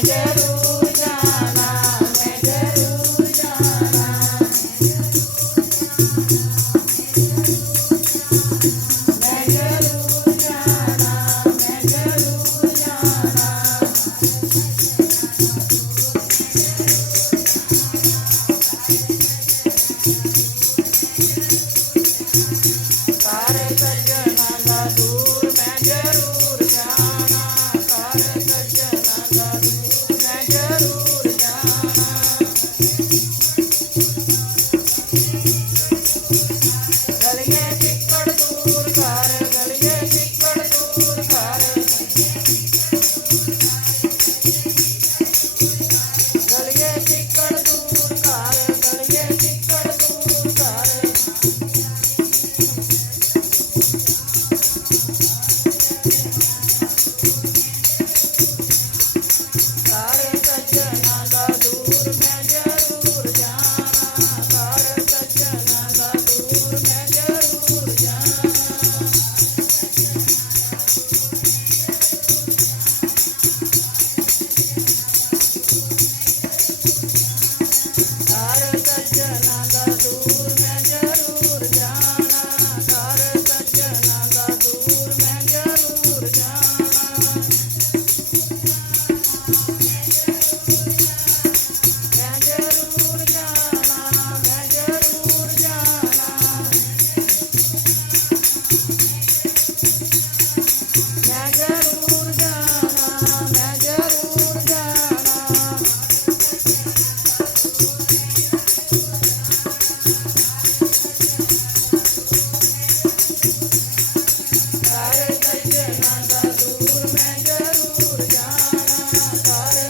Quero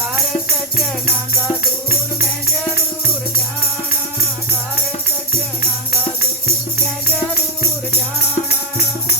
ਕਰ ਸਜਣਾ ਦਾ ਦੂਰ ਮੈਂ ਜ਼ਰੂਰ ਜਾਣਾ। ਕਰ ਸਜਣਾ ਦਾ ਦੂਰ ਮੈਂ ਜ਼ਰੂਰ ਜਾਣਾ।